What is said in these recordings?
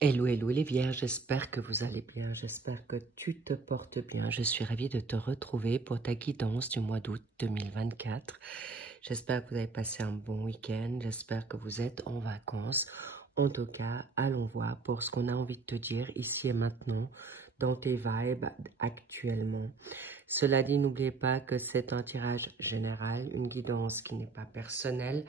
Hello, hello les vierges, j'espère que vous allez bien, j'espère que tu te portes bien. Je suis ravie de te retrouver pour ta guidance du mois d'août 2024. J'espère que vous avez passé un bon week-end, j'espère que vous êtes en vacances. En tout cas, allons voir pour ce qu'on a envie de te dire ici et maintenant dans tes vibes actuellement. Cela dit, n'oubliez pas que c'est un tirage général, une guidance qui n'est pas personnelle.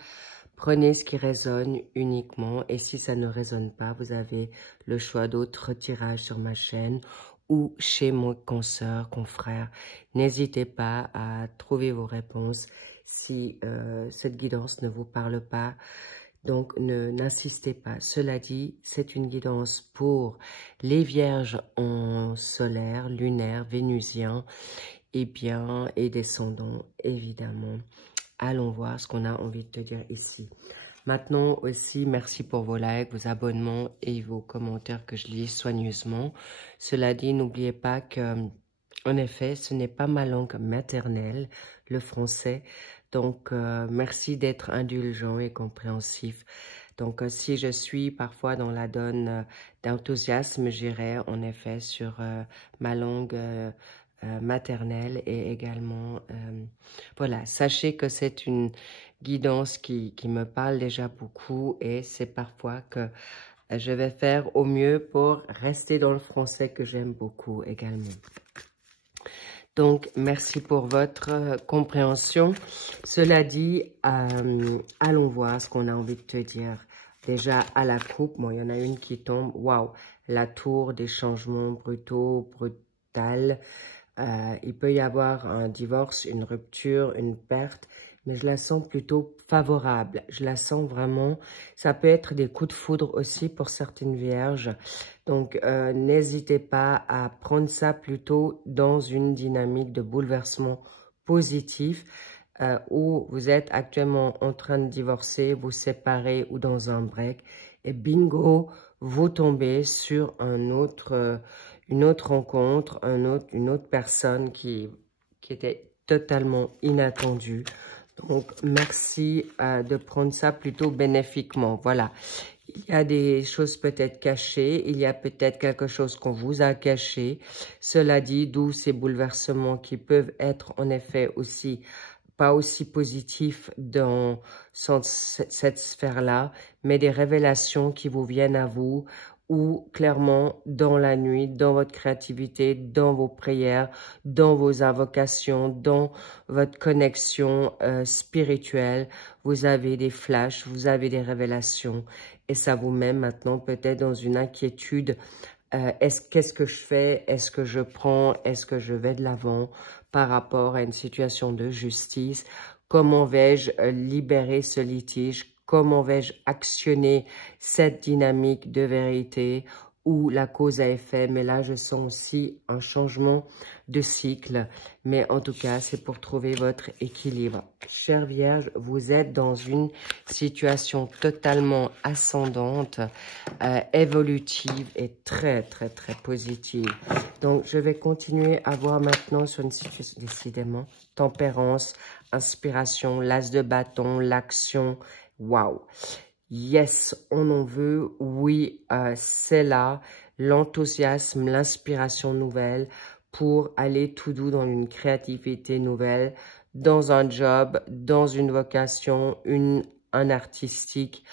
Prenez ce qui résonne uniquement et si ça ne résonne pas, vous avez le choix d'autres tirages sur ma chaîne ou chez mon consoeur, confrère. N'hésitez pas à trouver vos réponses si cette guidance ne vous parle pas. Donc, n'insistez pas. Cela dit, c'est une guidance pour les vierges en solaire, lunaire, vénusien et descendants, évidemment. Allons voir ce qu'on a envie de te dire ici. Maintenant aussi, merci pour vos likes, vos abonnements et vos commentaires que je lis soigneusement. Cela dit, n'oubliez pas que, en effet, ce n'est pas ma langue maternelle, le français. Donc, merci d'être indulgent et compréhensif. Donc, si je suis parfois dans la donne d'enthousiasme, j'irai en effet sur ma langue maternelle et également, voilà, sachez que c'est une guidance qui me parle déjà beaucoup et c'est parfois que je vais faire au mieux pour rester dans le français que j'aime beaucoup également. Donc, merci pour votre compréhension. Cela dit, allons voir ce qu'on a envie de te dire. Déjà, à la coupe, bon, il y en a une qui tombe. Waouh, la tour des changements brutaux, brutales. Il peut y avoir un divorce, une rupture, une perte, mais je la sens plutôt favorable. Je la sens vraiment, ça peut être des coups de foudre aussi pour certaines vierges. Donc, n'hésitez pas à prendre ça plutôt dans une dynamique de bouleversement positif où vous êtes actuellement en train de divorcer, vous séparer ou dans un break. Et bingo, vous tombez sur un autre... une autre rencontre, une autre personne qui était totalement inattendue. Donc, merci de prendre ça plutôt bénéfiquement. Voilà, il y a des choses peut-être cachées, il y a peut-être quelque chose qu'on vous a caché. Cela dit, d'où ces bouleversements qui peuvent être en effet aussi pas aussi positifs dans cette sphère-là, mais des révélations qui vous viennent à vous, ou clairement dans la nuit, dans votre créativité, dans vos prières, dans vos invocations, dans votre connexion spirituelle, vous avez des flashs, vous avez des révélations et ça vous met maintenant peut-être dans une inquiétude. Qu'est-ce que je fais? Est-ce que je prends? Est-ce que je vais de l'avant par rapport à une situation de justice? Comment vais-je libérer ce litige? Comment vais-je actionner cette dynamique de vérité où la cause à effet? Mais là, je sens aussi un changement de cycle. Mais en tout cas, c'est pour trouver votre équilibre. Chère Vierge, vous êtes dans une situation totalement ascendante, évolutive et très, très, très positive. Donc, je vais continuer à voir maintenant sur une situation, décidément, tempérance, inspiration, l'as de bâton, l'action. Waouh! Yes, on en veut. Oui, c'est là l'enthousiasme, l'inspiration nouvelle pour aller tout doux dans une créativité nouvelle, dans un job, dans une vocation, un artistique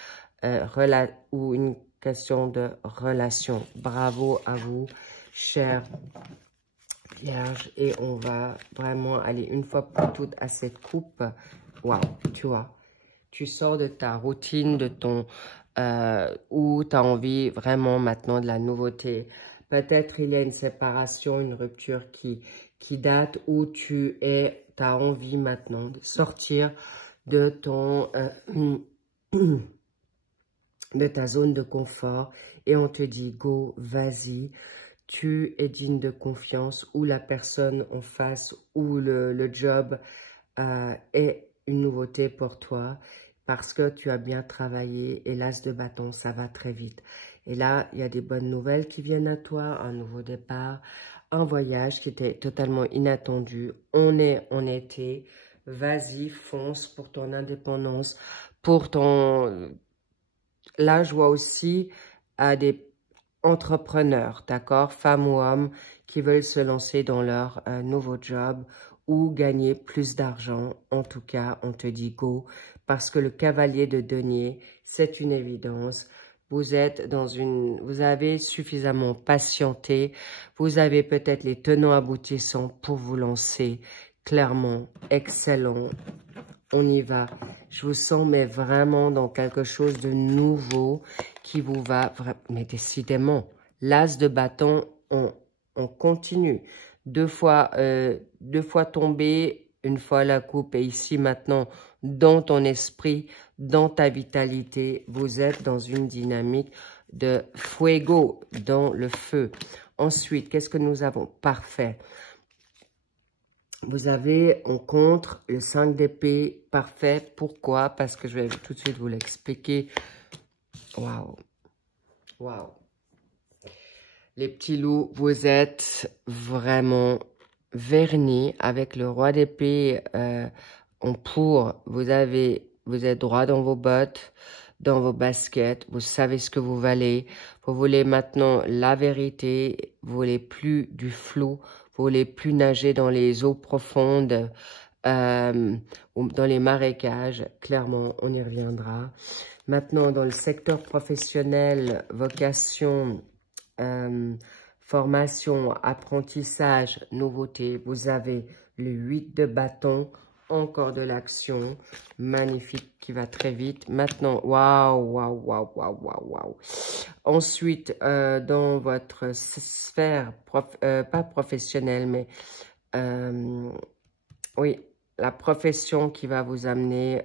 ou une question de relation. Bravo à vous, chère Vierge. Et on va vraiment aller une fois pour toutes à cette coupe. Waouh, tu vois. Tu sors de ta routine, de ton où tu as envie vraiment maintenant de la nouveauté. Peut-être il y a une séparation, une rupture qui date où tu as envie maintenant de sortir de ton de ta zone de confort et on te dit go, vas-y. Tu es digne de confiance ou la personne en face ou le job est une nouveauté pour toi parce que tu as bien travaillé et l'as de bâton, ça va très vite. Et là, il y a des bonnes nouvelles qui viennent à toi, un nouveau départ, un voyage qui était totalement inattendu. On est en été, vas-y, fonce pour ton indépendance, pour ton... Là, je vois aussi des entrepreneurs, d'accord, femmes ou hommes qui veulent se lancer dans leur nouveau job ou gagner plus d'argent. En tout cas, on te dit go, parce que le cavalier de denier, c'est une évidence. Vous êtes dans une... Vous avez suffisamment patienté. Vous avez peut-être les tenants aboutissants pour vous lancer. Clairement, excellent. On y va. Je vous sens, mais vraiment dans quelque chose de nouveau qui vous va... Mais décidément, l'as de bâton, on continue. Deux fois tombé, une fois la coupe. Et ici, maintenant, dans ton esprit, dans ta vitalité, vous êtes dans une dynamique de fuego, dans le feu. Ensuite, qu'est-ce que nous avons? Parfait. Vous avez en contre le 5 d'épée, parfait. Pourquoi? Parce que je vais tout de suite vous l'expliquer. Waouh. Waouh. Les petits loups, vous êtes vraiment vernis avec le roi d'épée en pour. Vous êtes droit dans vos bottes, dans vos baskets. Vous savez ce que vous valez. Vous voulez maintenant la vérité. Vous voulez plus du flou. Vous voulez plus nager dans les eaux profondes ou dans les marécages. Clairement, on y reviendra. Maintenant, dans le secteur professionnel, vocation, formation, apprentissage, nouveauté, vous avez le 8 de bâton, encore de l'action, magnifique, qui va très vite. Maintenant, waouh, waouh, waouh, waouh, waouh, waouh. Ensuite, dans votre sphère, pas professionnelle, mais oui, la profession qui va vous amener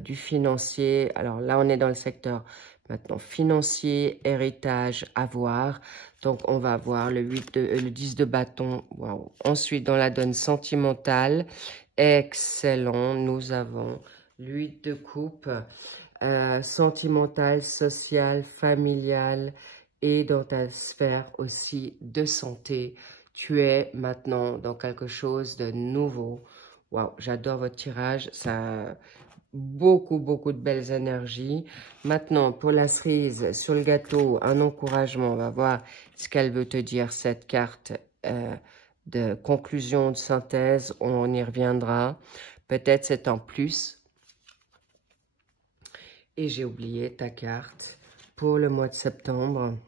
du financier. Alors là, on est dans le secteur maintenant financier, héritage, avoir. Donc, on va avoir le 10 de bâton. Waouh. Ensuite, dans la donne sentimentale, excellent. Nous avons le 8 de coupe, sentimental, social, familial et dans ta sphère aussi de santé. Tu es maintenant dans quelque chose de nouveau. Waouh, j'adore votre tirage. Ça... Beaucoup, beaucoup de belles énergies. Maintenant, pour la cerise, sur le gâteau, un encouragement. On va voir ce qu'elle veut te dire, cette carte de conclusion, de synthèse. On y reviendra. Peut-être c'est en plus. Et j'ai oublié ta carte pour le mois de septembre.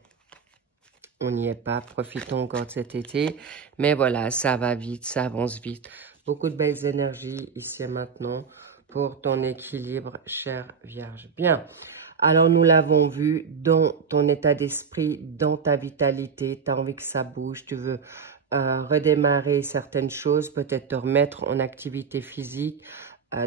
On n'y est pas. Profitons encore de cet été. Mais voilà, ça va vite, ça avance vite. Beaucoup de belles énergies ici et maintenant pour ton équilibre, chère Vierge. Bien, alors nous l'avons vu dans ton état d'esprit, dans ta vitalité, tu as envie que ça bouge, tu veux redémarrer certaines choses, peut-être te remettre en activité physique,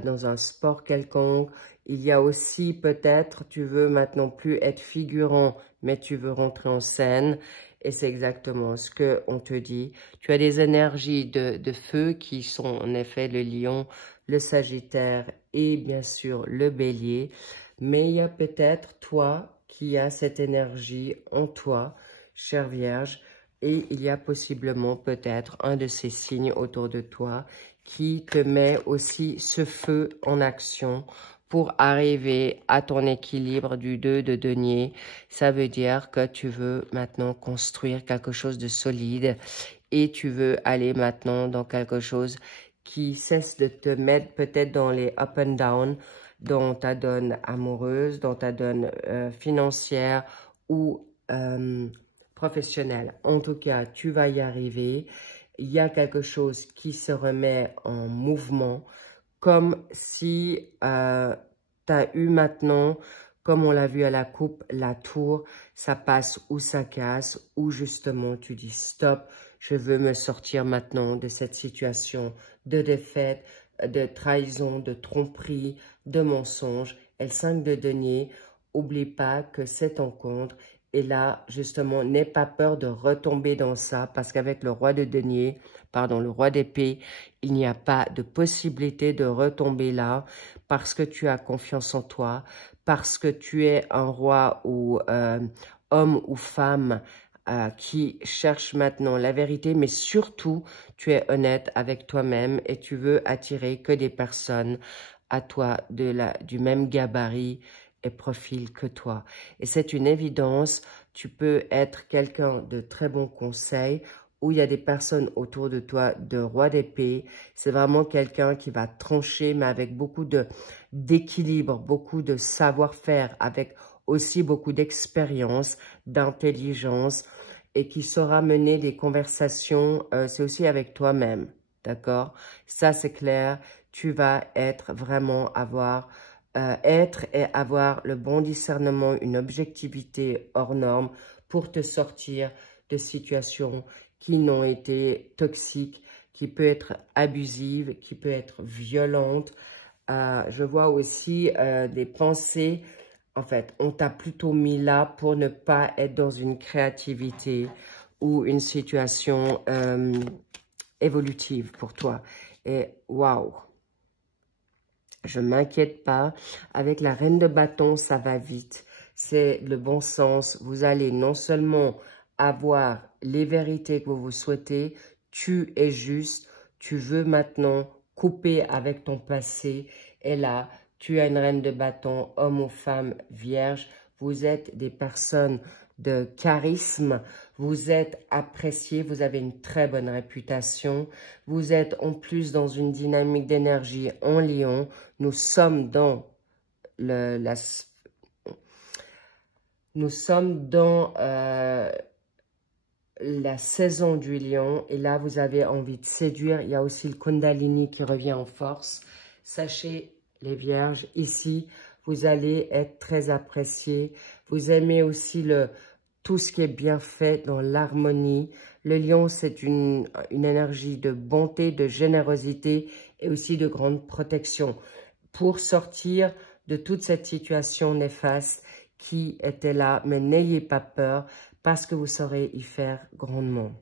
dans un sport quelconque. Il y a aussi peut-être, tu veux maintenant plus être figurant, mais tu veux rentrer en scène. Et c'est exactement ce qu'on te dit. Tu as des énergies de feu qui sont en effet le lion, le sagittaire et bien sûr le bélier. Mais il y a peut-être toi qui as cette énergie en toi, chère Vierge. Et il y a possiblement peut-être un de ces signes autour de toi qui te met aussi ce feu en action pour arriver à ton équilibre du 2 de denier. Ça veut dire que tu veux maintenant construire quelque chose de solide et tu veux aller maintenant dans quelque chose qui cesse de te mettre peut-être dans les up and down, dans ta donne amoureuse, dans ta donne financière ou professionnelle. En tout cas, tu vas y arriver. Il y a quelque chose qui se remet en mouvement, comme si tu as eu maintenant, comme on l'a vu à la coupe, la tour, ça passe ou ça casse, ou justement tu dis stop, je veux me sortir maintenant de cette situation de défaite, de trahison, de tromperie, de mensonge. Et le 5 de denier, oublie pas que cette rencontre, et là, justement, n'aie pas peur de retomber dans ça, parce qu'avec le roi de denier, pardon, le roi d'épée, il n'y a pas de possibilité de retomber là, parce que tu as confiance en toi, parce que tu es un roi ou homme ou femme qui cherche maintenant la vérité, mais surtout, tu es honnête avec toi-même et tu veux attirer que des personnes à toi du même gabarit profil que toi. Et c'est une évidence, tu peux être quelqu'un de très bon conseil, où il y a des personnes autour de toi de roi d'épée. C'est vraiment quelqu'un qui va trancher, mais avec beaucoup d'équilibre, beaucoup de savoir-faire, avec aussi beaucoup d'expérience, d'intelligence, et qui saura mener des conversations, c'est aussi avec toi-même, d'accord? Ça, c'est clair, tu vas être vraiment être et avoir le bon discernement, une objectivité hors norme pour te sortir de situations qui n'ont été toxiques, qui peut être abusive, qui peut être violente. Je vois aussi des pensées. En fait, on t'a plutôt mis là pour ne pas être dans une créativité ou une situation évolutive pour toi. Et waouh! Je ne m'inquiète pas. Avec la reine de bâton, ça va vite. C'est le bon sens. Vous allez non seulement avoir les vérités que vous souhaitez, tu es juste, tu veux maintenant couper avec ton passé. Et là, tu as une reine de bâton, homme ou femme, vierge. Vous êtes des personnes de charisme, vous êtes apprécié, vous avez une très bonne réputation, vous êtes en plus dans une dynamique d'énergie en lion. Nous sommes dans la saison du lion et là vous avez envie de séduire. Il y a aussi le Kundalini qui revient en force. Sachez les vierges, ici vous allez être très appréciés. Vous aimez aussi tout ce qui est bien fait dans l'harmonie. Le lion, c'est une énergie de bonté, de générosité et aussi de grande protection pour sortir de toute cette situation néfaste qui était là. Mais n'ayez pas peur parce que vous saurez y faire grandement.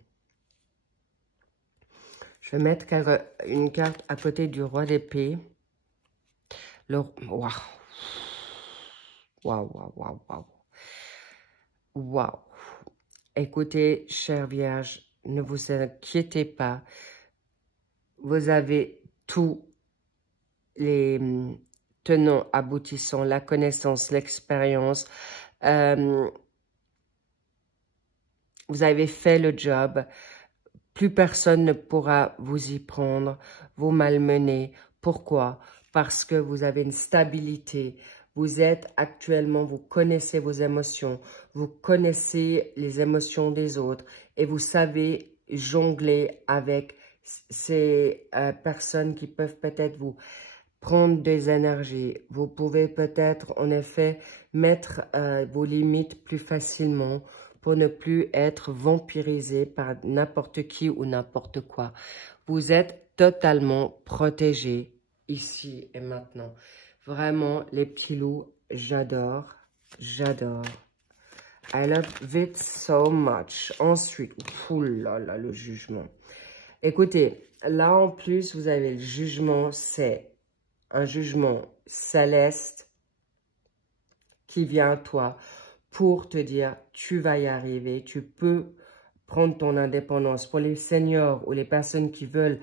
Je vais mettre une carte à côté du roi d'épée. Waouh! Waouh, waouh, waouh, waouh. Waouh! Écoutez, chère Vierge, ne vous inquiétez pas. Vous avez tous les tenants, aboutissants, la connaissance, l'expérience. Vous avez fait le job. Plus personne ne pourra vous y prendre, vous malmener. Pourquoi? Parce que vous avez une stabilité. Vous êtes actuellement, vous connaissez vos émotions, vous connaissez les émotions des autres et vous savez jongler avec ces personnes qui peuvent peut-être vous prendre des énergies. Vous pouvez peut-être en effet mettre vos limites plus facilement pour ne plus être vampirisé par n'importe qui ou n'importe quoi. Vous êtes totalement protégé ici et maintenant. Vraiment, les petits loups, j'adore, j'adore. I love it so much. Ensuite, oulala, le jugement. Écoutez, là en plus, vous avez le jugement, c'est un jugement céleste qui vient à toi pour te dire, tu vas y arriver, tu peux prendre ton indépendance. Pour les seniors ou les personnes qui veulent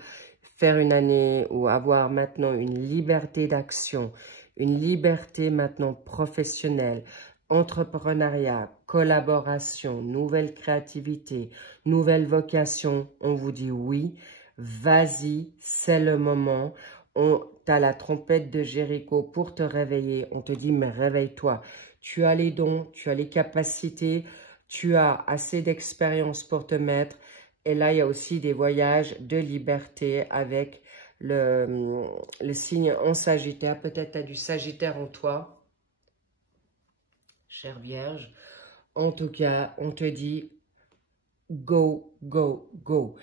faire une année ou avoir maintenant une liberté d'action, une liberté maintenant professionnelle, entrepreneuriat, collaboration, nouvelle créativité, nouvelle vocation, on vous dit oui, vas-y, c'est le moment. Tu as la trompette de Jéricho pour te réveiller. On te dit, mais réveille-toi. Tu as les dons, tu as les capacités, tu as assez d'expérience pour te mettre. Et là, il y a aussi des voyages de liberté avec le signe en Sagittaire. Peut-être tu as du Sagittaire en toi, chère Vierge. En tout cas, on te dit go, go, go.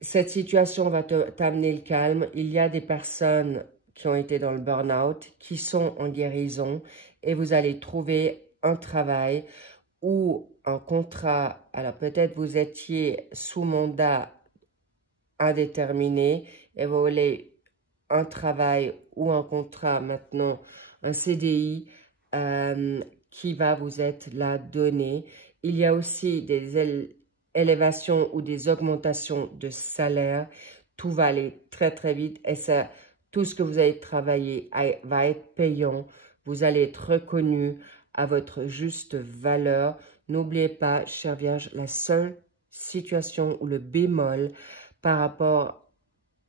Cette situation va t'amener le calme. Il y a des personnes qui ont été dans le burn-out, qui sont en guérison et vous allez trouver un travail ou un contrat. Alors peut-être vous étiez sous mandat indéterminé et vous voulez un travail ou un contrat maintenant, un CDI qui va vous être là donné. Il y a aussi des élévations ou des augmentations de salaire. Tout va aller très très vite et ça, tout ce que vous allez travailler va être payant Vous allez être reconnu à votre juste valeur. N'oubliez pas, chère Vierge, la seule situation ou le bémol par rapport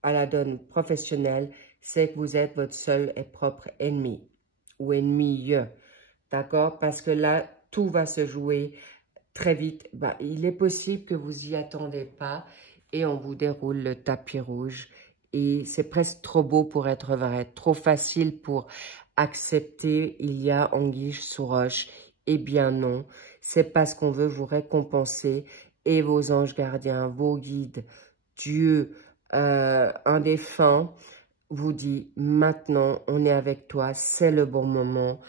à la donne professionnelle, c'est que vous êtes votre seul et propre ennemi ou ennemi. D'accord? Parce que là, tout va se jouer très vite. Ben, il est possible que vous y attendez pas et on vous déroule le tapis rouge. Et c'est presque trop beau pour être vrai, trop facile pour accepter. Il y a anguille sous roche. Eh bien non, c'est parce qu'on veut vous récompenser et vos anges gardiens, vos guides, Dieu, un défunt vous dit maintenant on est avec toi, c'est le bon moment.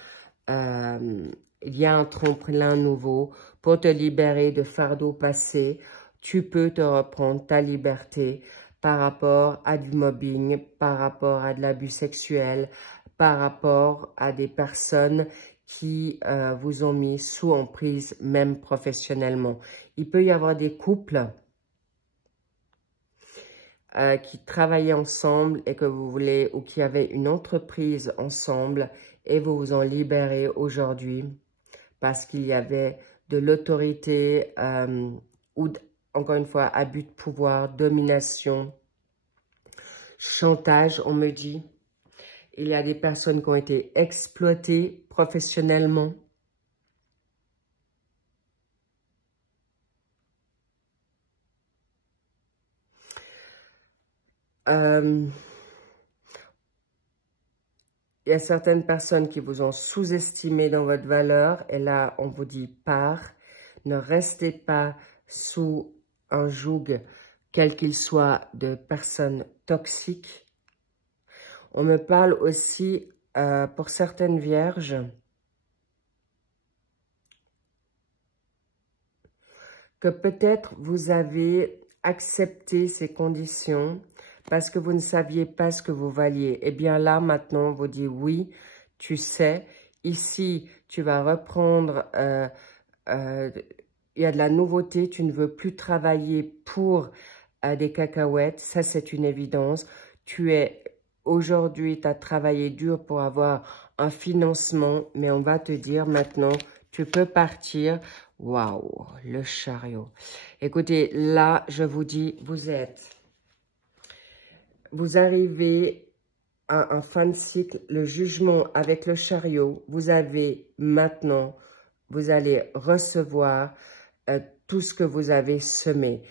Il y a un tremplin nouveau pour te libérer de fardeaux passés. Tu peux te reprendre ta liberté par rapport à du mobbing, par rapport à de l'abus sexuel, par rapport à des personnes qui vous ont mis sous emprise, même professionnellement. Il peut y avoir des couples qui travaillaient ensemble et que vous voulez, ou qui avaient une entreprise ensemble et vous vous en libérez aujourd'hui parce qu'il y avait de l'autorité ou, encore une fois, abus de pouvoir, domination, chantage, on me dit. Il y a des personnes qui ont été exploitées professionnellement. Il y a certaines personnes qui vous ont sous-estimé dans votre valeur. Et là, on vous dit pars. Ne restez pas sous un joug, quel qu'il soit, de personnes toxiques. On me parle aussi, pour certaines vierges, que peut-être vous avez accepté ces conditions parce que vous ne saviez pas ce que vous valiez. Eh bien là, maintenant, on vous dit oui, tu sais. Ici, tu vas reprendre, il y a de la nouveauté, tu ne veux plus travailler pour des cacahuètes. Ça, c'est une évidence. Aujourd'hui, tu as travaillé dur pour avoir un financement, mais on va te dire maintenant, tu peux partir. Waouh, le chariot. Écoutez, là, je vous dis, vous arrivez à un fin de cycle, le jugement avec le chariot. Vous avez maintenant, vous allez recevoir tout ce que vous avez semé.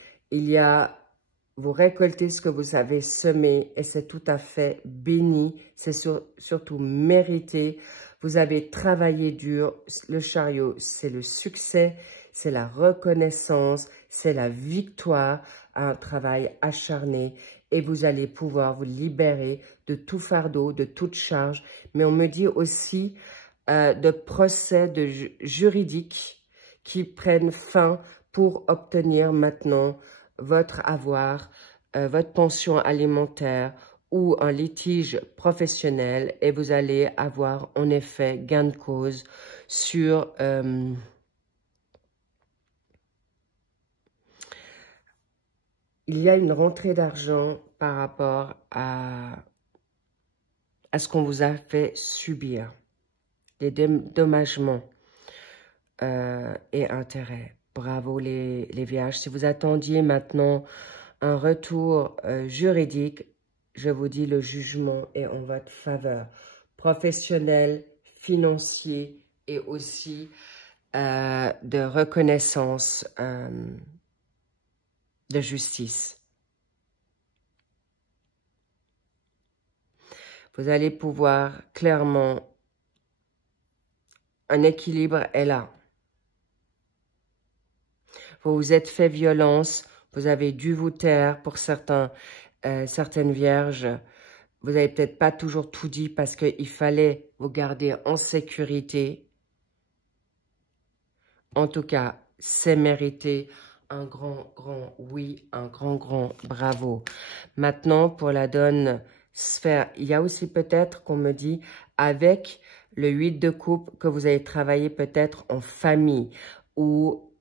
Vous récoltez ce que vous avez semé et c'est tout à fait béni, c'est surtout mérité. Vous avez travaillé dur, le chariot, c'est le succès, c'est la reconnaissance, c'est la victoire à un travail acharné et vous allez pouvoir vous libérer de tout fardeau, de toute charge. Mais on me dit aussi de procès juridiques qui prennent fin pour obtenir maintenant votre avoir, votre pension alimentaire ou un litige professionnel et vous allez avoir en effet gain de cause sur il y a une rentrée d'argent par rapport à ce qu'on vous a fait subir, des dédommagements et intérêts. Bravo les vierges. Si vous attendiez maintenant un retour juridique, je vous dis le jugement est en votre faveur. Professionnel, financier et aussi de reconnaissance de justice. Vous allez pouvoir clairement, un équilibre est là. Vous vous êtes fait violence, vous avez dû vous taire pour certaines vierges. Vous n'avez peut-être pas toujours tout dit parce qu'il fallait vous garder en sécurité. En tout cas, c'est mérité. Un grand oui, un grand bravo. Maintenant, pour la donne sphère, il y a aussi peut-être qu'on me dit avec le 8 de coupe que vous avez travaillé peut-être en famille ou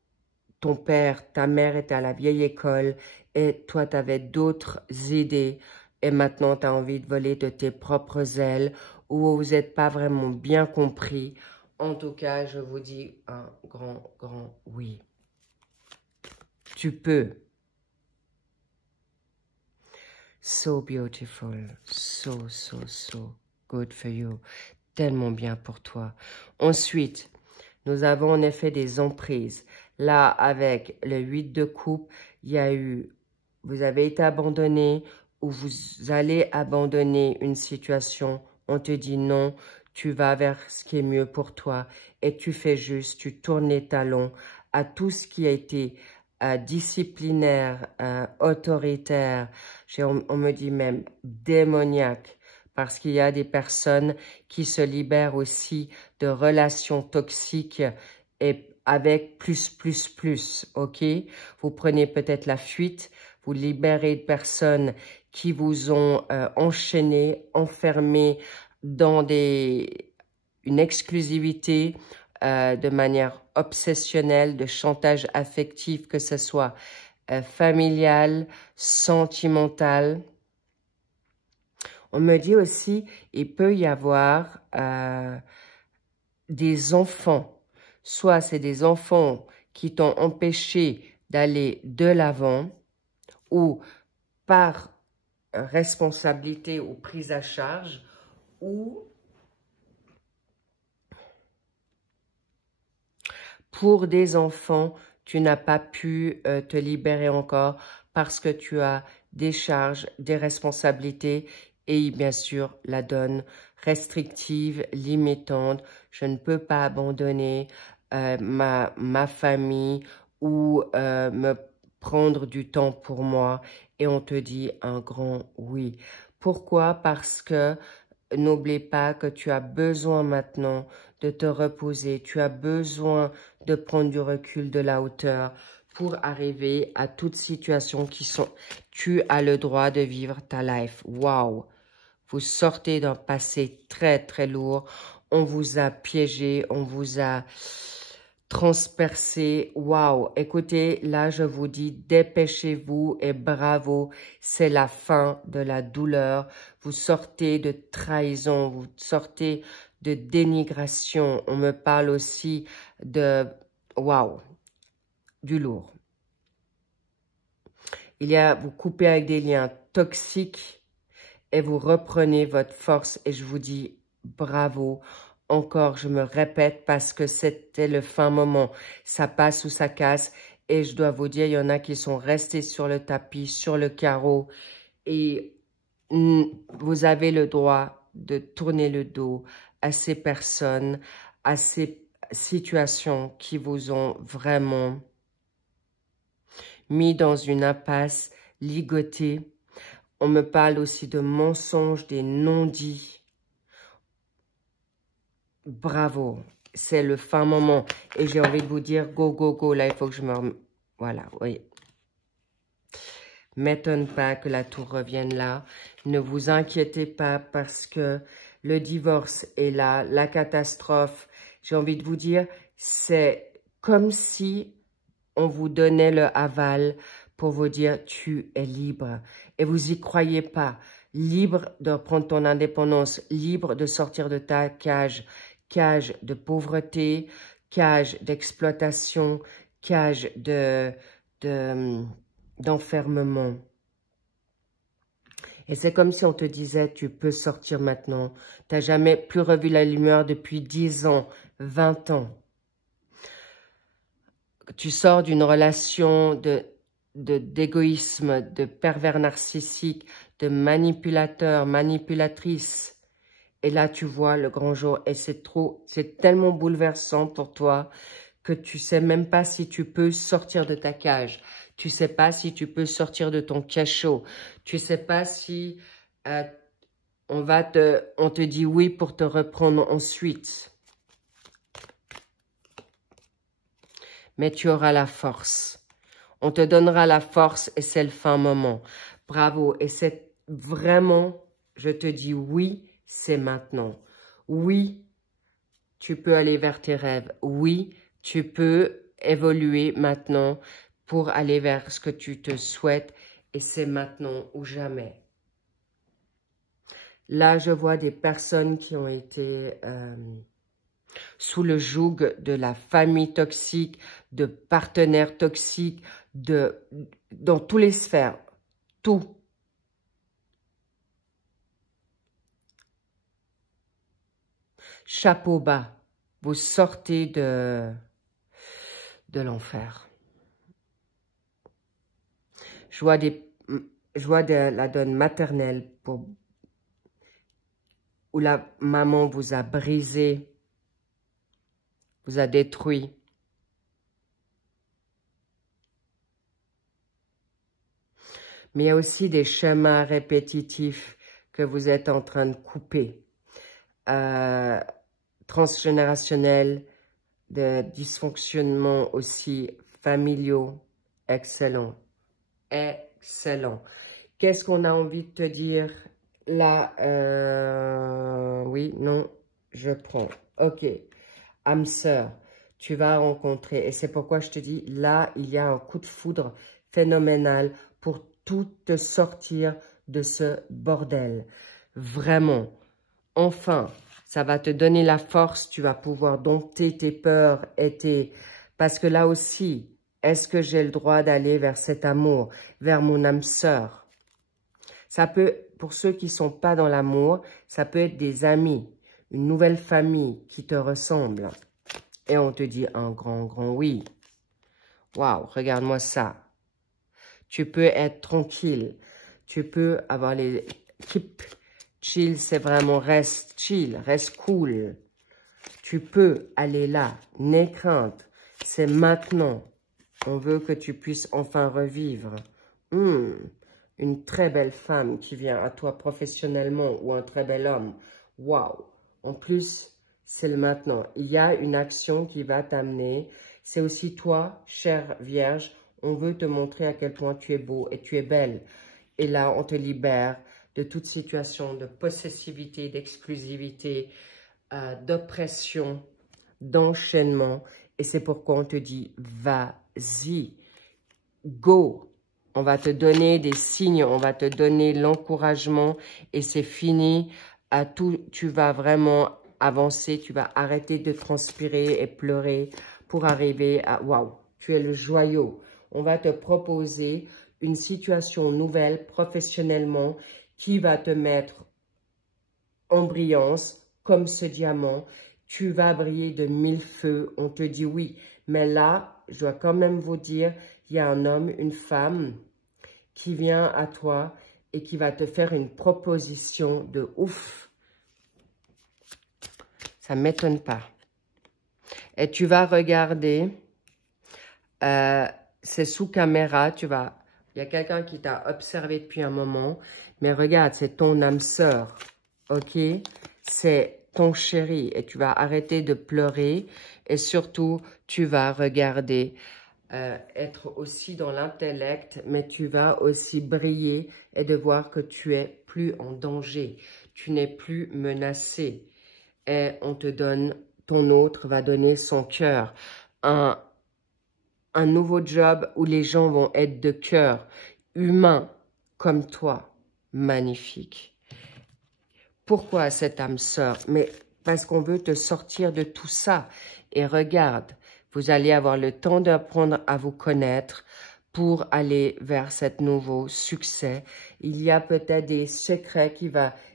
ton père, ta mère était à la vieille école et toi, tu avais d'autres idées et maintenant, tu as envie de voler de tes propres ailes ou vous n'êtes pas vraiment bien compris. En tout cas, je vous dis un grand oui. Tu peux. So beautiful, so good for you. Tellement bien pour toi. Ensuite, nous avons en effet des emprises. Là, avec le 8 de coupe, il y a eu, vous avez été abandonné ou vous allez abandonner une situation. On te dit non, tu vas vers ce qui est mieux pour toi et tu fais juste, tu tournes les talons à tout ce qui a été disciplinaire, autoritaire, on me dit même démoniaque, parce qu'il y a des personnes qui se libèrent aussi de relations toxiques et avec plus, ok? Vous prenez peut-être la fuite, vous libérez de personnes qui vous ont enchaîné, enfermé dans une exclusivité, de manière obsessionnelle, de chantage affectif, que ce soit familial, sentimental. On me dit aussi, il peut y avoir des enfants. Soit c'est des enfants qui t'ont empêché d'aller de l'avant, ou par responsabilité ou prise à charge, ou pour des enfants, tu n'as pas pu te libérer encore parce que tu as des charges, des responsabilités et bien sûr la donne restrictive, limitante. Je ne peux pas abandonner ma famille ou me prendre du temps pour moi et on te dit un grand oui. Pourquoi? Parce que n'oublie pas que tu as besoin maintenant de te reposer, tu as besoin de prendre du recul, de la hauteur pour arriver à toute situation qui sont... Tu as le droit de vivre ta life. Waouh! Vous sortez d'un passé très lourd. On vous a piégé, on vous a transpercé. Waouh! Écoutez, là, je vous dis, dépêchez-vous et bravo. C'est la fin de la douleur. Vous sortez de trahison, vous sortez de dénigration. On me parle aussi de, waouh, du lourd. Vous coupez avec des liens toxiques et vous reprenez votre force et je vous dis bravo. Encore, je me répète parce que c'était le fin moment. Ça passe ou ça casse et je dois vous dire, il y en a qui sont restés sur le tapis, sur le carreau et vous avez le droit de tourner le dos à ces personnes, à ces situations qui vous ont vraiment mis dans une impasse, ligoté. On me parle aussi de mensonges, des non-dits. Bravo, c'est le fin moment. Et j'ai envie de vous dire, go. Là, il faut que je me... Voilà, oui. M'étonne pas que la tour revienne là. Ne vous inquiétez pas parce que le divorce est là, la catastrophe. J'ai envie de vous dire, c'est comme si on vous donnait le aval pour vous dire tu es libre. Et vous y croyez pas. Libre de reprendre ton indépendance, libre de sortir de ta cage. Cage de pauvreté, cage d'exploitation, cage d'enfermement. Et c'est comme si on te disait, tu peux sortir maintenant. Tu n'as jamais plus revu la lumière depuis 10 ans, 20 ans. Tu sors d'une relation d'égoïsme, de pervers narcissique, de manipulateur, manipulatrice. Et là, tu vois le grand jour. Et c'est tellement bouleversant pour toi que tu sais même pas si tu peux sortir de ta cage. Tu sais pas si tu peux sortir de ton cachot. Tu sais pas si on te dit oui pour te reprendre ensuite. Mais tu auras la force. On te donnera la force et c'est le fin moment. Bravo. Et c'est vraiment, je te dis oui, c'est maintenant. Oui, tu peux aller vers tes rêves. Oui, tu peux évoluer maintenant pour aller vers ce que tu te souhaites. Et c'est maintenant ou jamais. Là, je vois des personnes qui ont été sous le joug de la famille toxique, de partenaires toxiques, dans toutes les sphères. Tout. Chapeau bas. Vous sortez de l'enfer. Je vois la donne maternelle où la maman vous a brisé, vous a détruit. Mais il y a aussi des chemins répétitifs que vous êtes en train de couper. Transgénérationnels, de dysfonctionnements aussi familiaux. Excellent. Excellent. Qu'est-ce qu'on a envie de te dire là? Oui, non, je prends. Ok. Âme sœur, tu vas rencontrer. Et c'est pourquoi je te dis, là, il y a un coup de foudre phénoménal pour tout te sortir de ce bordel. Vraiment. Enfin, ça va te donner la force. Tu vas pouvoir dompter tes peurs et Parce que là aussi, est-ce que j'ai le droit d'aller vers cet amour, vers mon âme sœur? Ça peut, pour ceux qui ne sont pas dans l'amour, ça peut être des amis, une nouvelle famille qui te ressemble. Et on te dit un grand oui. Waouh, regarde-moi ça. Tu peux être tranquille. Tu peux avoir les... Keep chill, c'est vraiment reste chill, reste cool. Tu peux aller là, n'aie crainte. C'est maintenant. On veut que tu puisses enfin revivre. Une très belle femme qui vient à toi professionnellement ou un très bel homme. Waouh. En plus, c'est le maintenant. Il y a une action qui va t'amener. C'est aussi toi, chère Vierge. On veut te montrer à quel point tu es beau et tu es belle. Et là, on te libère de toute situation de possessivité, d'exclusivité, d'oppression, d'enchaînement. Et c'est pourquoi on te dit, vas-y, go. On va te donner des signes, on va te donner l'encouragement et c'est fini. Tu vas vraiment avancer, tu vas arrêter de transpirer et pleurer pour arriver à... Waouh, tu es le joyau. On va te proposer une situation nouvelle professionnellement qui va te mettre en brillance comme ce diamant. Tu vas briller de 1000 feux. On te dit oui. Mais là, je dois quand même vous dire, il y a un homme, une femme qui vient à toi et qui va te faire une proposition de ouf. Ça ne m'étonne pas. Et tu vas regarder, c'est sous caméra, il y a quelqu'un qui t'a observé depuis un moment, mais regarde, c'est ton âme sœur, ok? C'est ton chéri et tu vas arrêter de pleurer et surtout, tu vas regarder, être aussi dans l'intellect, mais tu vas aussi briller et de voir que tu es plus en danger, tu n'es plus menacé et on te donne, ton autre va donner son cœur, un nouveau job où les gens vont être de cœur, humains comme toi, magnifique. Pourquoi cette âme sœur? Mais parce qu'on veut te sortir de tout ça. Et regarde, vous allez avoir le temps d'apprendre à vous connaître pour aller vers cet nouveau succès. Il y a peut-être des secrets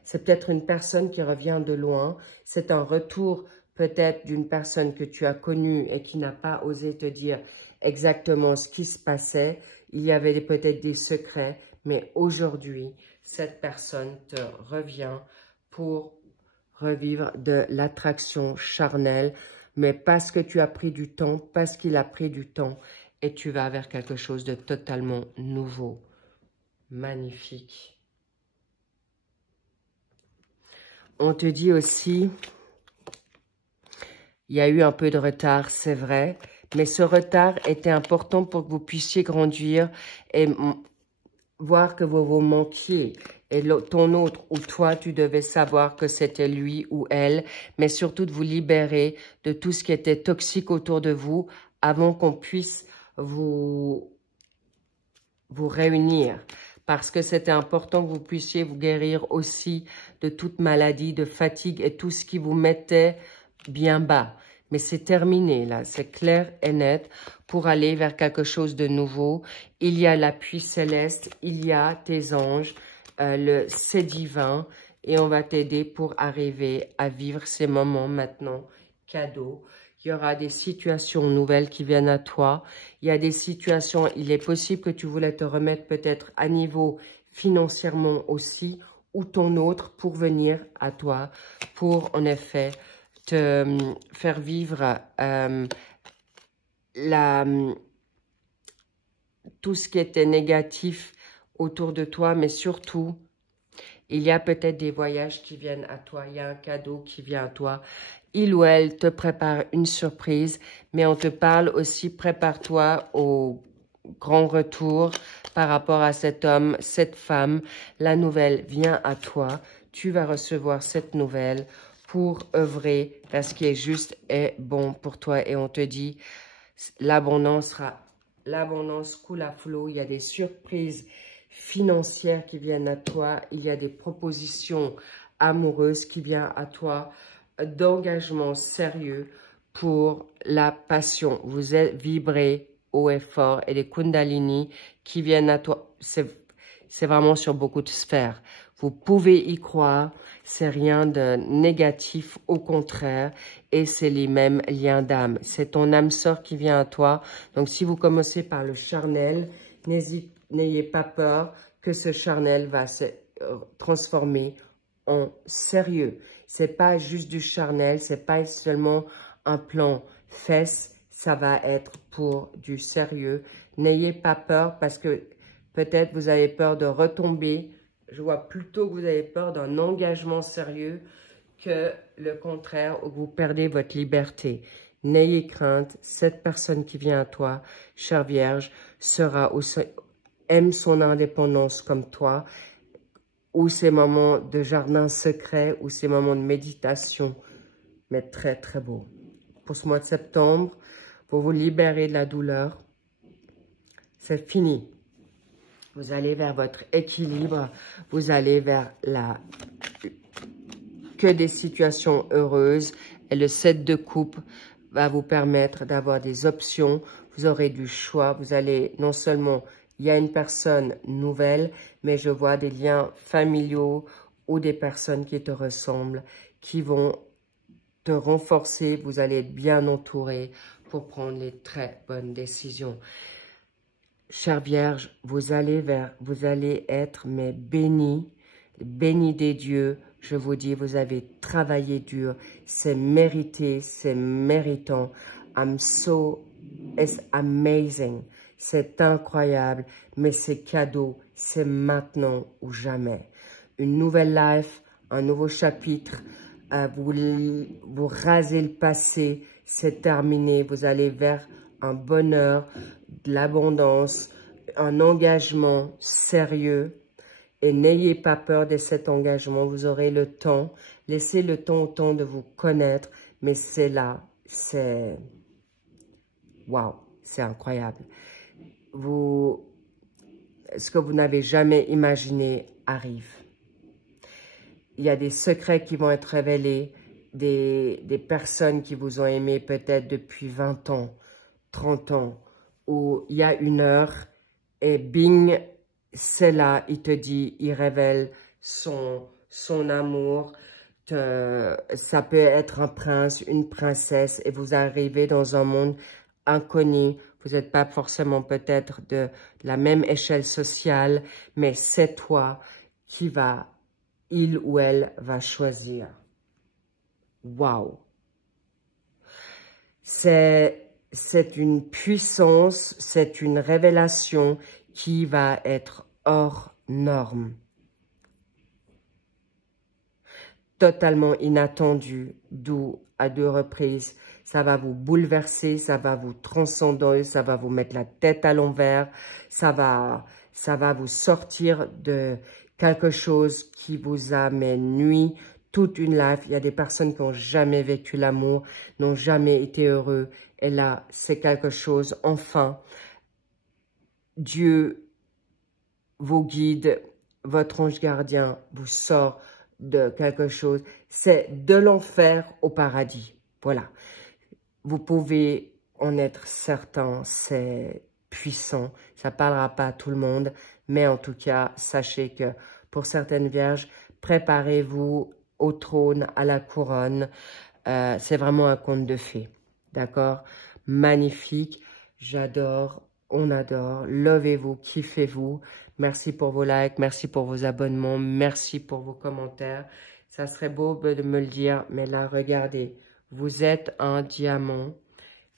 c'est peut-être une personne qui revient de loin. C'est un retour peut-être d'une personne que tu as connue et qui n'a pas osé te dire exactement ce qui se passait. Il y avait peut-être des secrets, mais aujourd'hui, cette personne te revient pour revivre de l'attraction charnelle, mais parce que tu as pris du temps, parce qu'il a pris du temps, et tu vas vers quelque chose de totalement nouveau. Magnifique. On te dit aussi, il y a eu un peu de retard, c'est vrai, mais ce retard était important pour que vous puissiez grandir et voir que vous vous manquiez. Et ton autre ou toi, tu devais savoir que c'était lui ou elle, mais surtout de vous libérer de tout ce qui était toxique autour de vous avant qu'on puisse vous réunir. parce que c'était important que vous puissiez vous guérir aussi de toute maladie, de fatigue et tout ce qui vous mettait bien bas. Mais c'est terminé, là, c'est clair et net pour aller vers quelque chose de nouveau. Il y a l'appui céleste, il y a tes anges, c'est divin et on va t'aider pour arriver à vivre ces moments maintenant cadeaux. Il y aura des situations nouvelles qui viennent à toi. Il y a des situations, il est possible que tu voulais te remettre peut-être à niveau financièrement aussi ou ton autre pour venir à toi, pour en effet te faire vivre tout ce qui était négatif autour de toi, mais surtout, il y a peut-être des voyages qui viennent à toi, il y a un cadeau qui vient à toi. Il ou elle te prépare une surprise, mais on te parle aussi, prépare-toi au grand retour par rapport à cet homme, cette femme. La nouvelle vient à toi, tu vas recevoir cette nouvelle pour œuvrer vers ce qui est juste et bon pour toi. Et on te dit, l'abondance coule à flot. Il y a des surprises financières qui viennent à toi. Il y a des propositions amoureuses qui viennent à toi, d'engagement sérieux pour la passion. Vous êtes vibré haut et fort et les kundalini qui viennent à toi. C'est vraiment sur beaucoup de sphères. Vous pouvez y croire, c'est rien de négatif, au contraire, et c'est les mêmes liens d'âme. C'est ton âme sœur qui vient à toi. Donc, si vous commencez par le charnel, n'ayez pas peur que ce charnel va se transformer en sérieux. C'est pas juste du charnel, c'est pas seulement un plan fesses, ça va être pour du sérieux. N'ayez pas peur parce que peut-être vous avez peur de retomber. Je vois plutôt que vous avez peur d'un engagement sérieux que le contraire, où vous perdez votre liberté. N'ayez crainte, cette personne qui vient à toi, chère Vierge, aime son indépendance comme toi, ou ces moments de jardin secret, ou ces moments de méditation, mais très, très beau. Pour ce mois de septembre, pour vous libérer de la douleur, c'est fini. Vous allez vers votre équilibre, vous allez vers que des situations heureuses. Et le 7 de coupe va vous permettre d'avoir des options. Vous aurez du choix. Vous allez, non seulement, il y a une personne nouvelle, mais je vois des liens familiaux ou des personnes qui te ressemblent, qui vont te renforcer. Vous allez être bien entouré pour prendre les très bonnes décisions. Chère Vierge, vous allez être mais bénis des dieux. Je vous dis, vous avez travaillé dur, c'est mérité, c'est méritant. It's amazing, c'est incroyable, mais c'est cadeau, c'est maintenant ou jamais. Une nouvelle life, un nouveau chapitre, vous rasez le passé, c'est terminé, vous allez vers un bonheur, de l'abondance, un engagement sérieux. Et n'ayez pas peur de cet engagement, vous aurez le temps. Laissez le temps au temps de vous connaître, mais c'est là, c'est... Waouh, c'est incroyable. Ce que vous n'avez jamais imaginé arrive. Il y a des secrets qui vont être révélés, des personnes qui vous ont aimé peut-être depuis 20 ans, 30 ans, où il y a une heure et bing, c'est là, il te dit, il révèle son amour. Ça peut être un prince, une princesse, et vous arrivez dans un monde inconnu. Vous n'êtes pas forcément peut-être de la même échelle sociale, mais c'est toi qui il ou elle va choisir. Waouh! C'est une puissance, c'est une révélation qui va être hors norme. Totalement inattendu, d'où à 2 reprises. Ça va vous bouleverser, ça va vous transcender, ça va vous mettre la tête à l'envers, ça va vous sortir de quelque chose qui vous a nuit toute une life. Il y a des personnes qui n'ont jamais vécu l'amour, n'ont jamais été heureux. Et là, c'est quelque chose, enfin, Dieu vos guides, votre ange gardien vous sort de quelque chose. C'est de l'enfer au paradis. Voilà. Vous pouvez en être certain, c'est puissant. Ça ne parlera pas à tout le monde, mais en tout cas, sachez que pour certaines vierges, préparez-vous au trône, à la couronne. C'est vraiment un conte de fées. D'accord? Magnifique. J'adore. On adore. Lovez-vous, kiffez-vous. Merci pour vos likes, merci pour vos abonnements, merci pour vos commentaires. Ça serait beau de me le dire, mais là, regardez, vous êtes un diamant.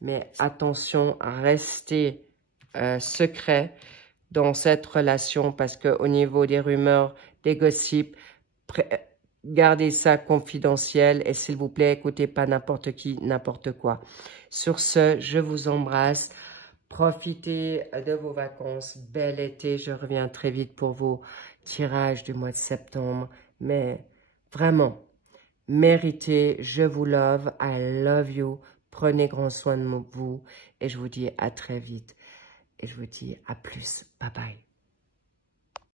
Mais attention, restez secret dans cette relation parce qu'au niveau des rumeurs, des gossips, gardez ça confidentiel et s'il vous plaît, écoutez pas n'importe qui, n'importe quoi. Sur ce, je vous embrasse. Profitez de vos vacances. Bel été. Je reviens très vite pour vos tirages du mois de septembre. Mais vraiment, méritez. Je vous love. I love you. Prenez grand soin de vous. Et je vous dis à très vite. Et je vous dis à plus. Bye bye.